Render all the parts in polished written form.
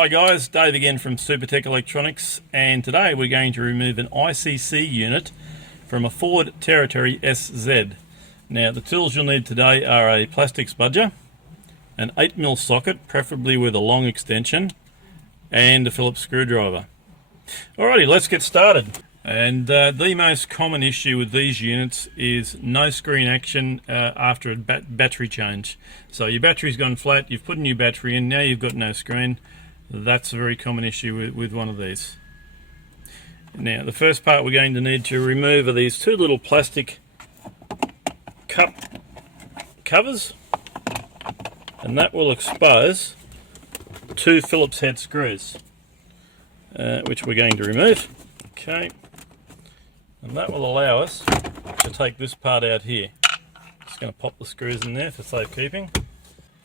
Hi guys, Dave again from Supertech Electronics, and today we're going to remove an ICC unit from a Ford Territory SZ. Now the tools you'll need today are a plastic spudger, an 8mm socket, preferably with a long extension, and a Phillips screwdriver. Alrighty, let's get started. And the most common issue with these units is no screen action after a battery change. So your battery's gone flat, you've put a new battery in, now you've got no screen. That's a very common issue with one of these. Now the first part we're going to need to remove are these two little plastic cup covers, and that will expose two Phillips head screws, which we're going to remove. Okay. And that will allow us to take this part out here. Just going to pop the screws in there for safekeeping.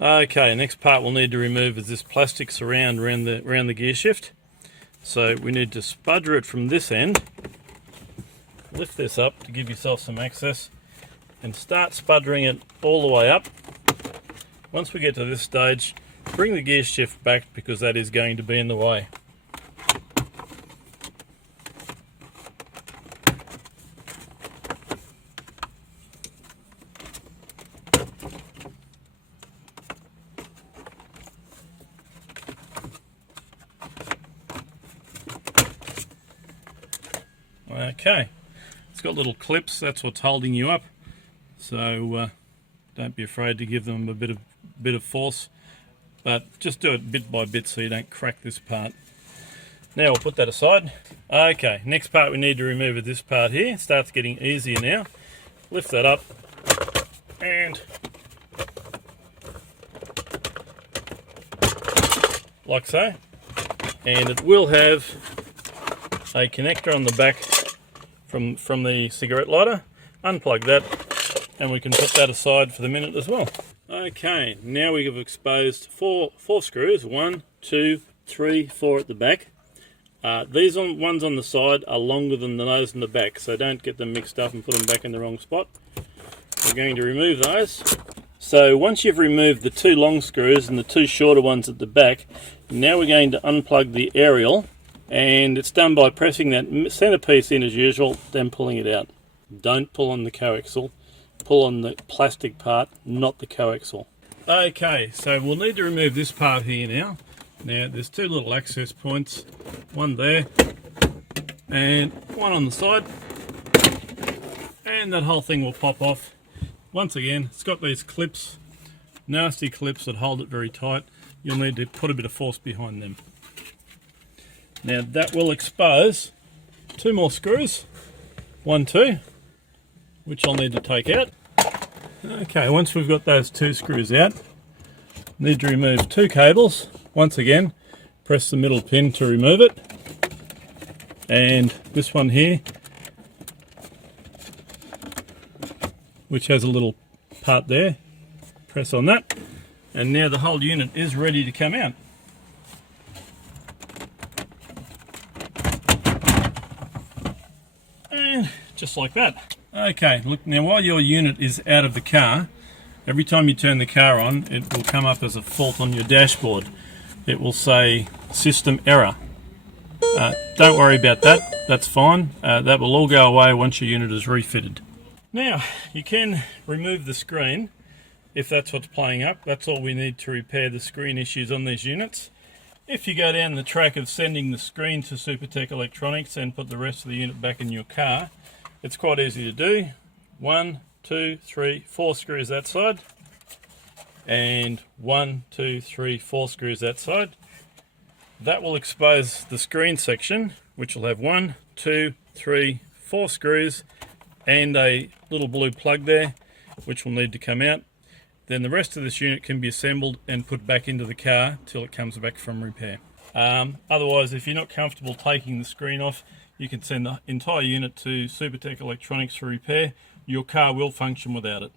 Okay, next part we'll need to remove is this plastic surround around the gear shift. So we need to spudger it from this end, lift this up to give yourself some access, and start spuddering it all the way up. Once we get to this stage, bring the gear shift back because that is going to be in the way. Okay, it's got little clips, that's what's holding you up, so don't be afraid to give them a bit of force, but just do it bit by bit so you don't crack this part. Now we'll put that aside. Okay, next part we need to remove is this part here. It starts getting easier now. Lift that up and like so, and it will have a connector on the back from the cigarette lighter. Unplug that and we can put that aside for the minute as well. Okay, now we have exposed four screws. 1, 2, 3, 4 at the back. These ones on the side are longer than the nose and the back, so don't get them mixed up and put them back in the wrong spot. We're going to remove those. So once you've removed the two long screws and the two shorter ones at the back, now we're going to unplug the aerial. And it's done by pressing that centerpiece in as usual, then pulling it out. Don't pull on the coaxial, pull on the plastic part, not the coaxial. Okay, so we'll need to remove this part here now. Now there's two little access points, one there and one on the side, and that whole thing will pop off. Once again, it's got these clips, nasty clips that hold it very tight. You'll need to put a bit of force behind them. Now that will expose two more screws, 1, 2, which I'll need to take out. Okay, once we've got those two screws out, need to remove two cables. Once again, press the middle pin to remove it. And this one here, which has a little part there, press on that. And now the whole unit is ready to come out. Just like that. Okay, look, now while your unit is out of the car, every time you turn the car on, it will come up as a fault on your dashboard. It will say system error. Don't worry about that, that's fine. That will all go away once your unit is refitted. Now, you can remove the screen if that's what's playing up. That's all we need to repair the screen issues on these units. If you go down the track of sending the screen to Supertech Electronics and put the rest of the unit back in your car, it's quite easy to do. 1, 2, 3, 4 screws that side, and 1, 2, 3, 4 screws that side. That will expose the screen section, which will have 1, 2, 3, 4 screws and a little blue plug there, which will need to come out. Then the rest of this unit can be assembled and put back into the car till it comes back from repair. Otherwise, if you're not comfortable taking the screen off, you can send the entire unit to Supertech Electronics for repair. Your car will function without it.